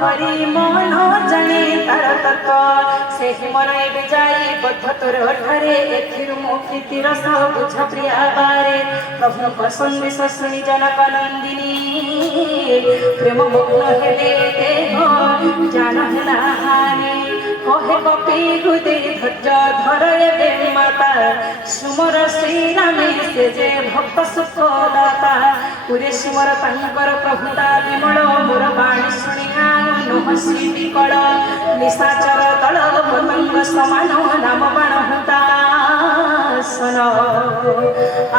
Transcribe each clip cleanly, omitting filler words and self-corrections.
हरि मन जने तार तत्व से मन एबे जाई बद्ध तोर घरे एथिरु मुक्ति रस बुझ प्रिया बारे प्रभु को संदेश सुनि जनक नंदिनी प्रेम मग्न हेले देह जानहना हानि कहे कपि हृदय धैर्य धर एबे माता सुमर श्री रामे से जे भक्त सुख दाता पुरे सुमर तांकर प्रभुता विमल मोर बाणी शुणिया नोह श्री विकल निशाचर दल पतंग समान नाम बाण हुतासन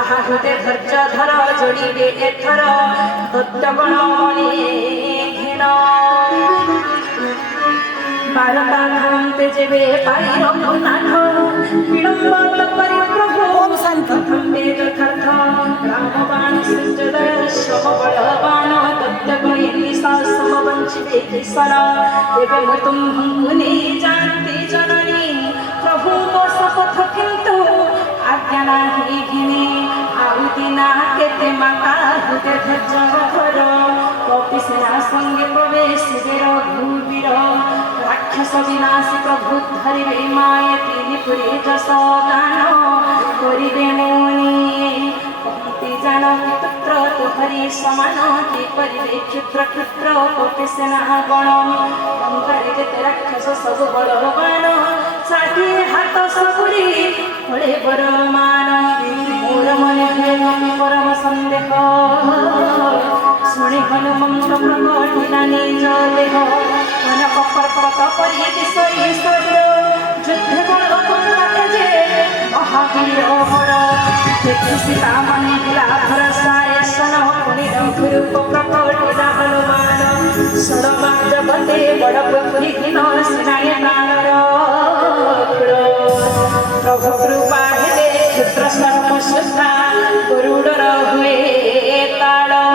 आहा हृदय धैर्य धर जोड़िबे एथर दत्तगण मणि घेन बारता घामते जेबे पाई रघुनाथ विलम्ब करि प्रभु ओम शांति थम्बे यथार्थ राम बाण सूर्योदय शम बलवान दत्तगणि निशा समवंचिते किसन एवं तुम भंगुनि जानती जननी प्रभु को शपथ किंतु आज्ञा नाही घिने आहुति ना केते माता हृदय धैर्य धर कपि सेना संगे प्रवेश दे रघुवीर राक्षस विनाशी प्रभु धरिबे मायती निपुरे जस गान करिबे मुनि कपि जानकी पुत्र तुहरि समान कि करिबे क्षुद्र क्षुद्र कपि सेना गण अंगारे जेते राक्षस सब बलवान साठी हाथ सपुरी फळे बरमान मोर मन हे परम संदेह शुणी हनुमंत प्रकटिला निज देह मन कपर्पत परि दिशई शरीर युद्ध गुण कंकाते जे महावीर हर देखि सीता मन हिला भरसा सन पुनि रघुरूप प्रकटिला हनुमान सरमा जगते बड़ पुत्री घिन सिनाय नागर प्रभु कृपा हेले क्षुद्र सर्प सुधा गरुडर हुए ताड़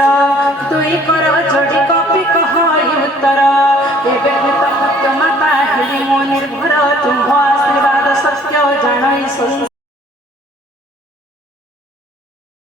ଶିର ଦୁଇ କର ଯୋଡ଼ି କପି କହ ଉତ୍ତର ଏବେ ତ ମାତା ହେଲି ମୋ ନିର୍ଭର ତୁମ୍ଭ ଆଶୀର୍ବାଦ ସତ୍ୟ ଜାଣଇ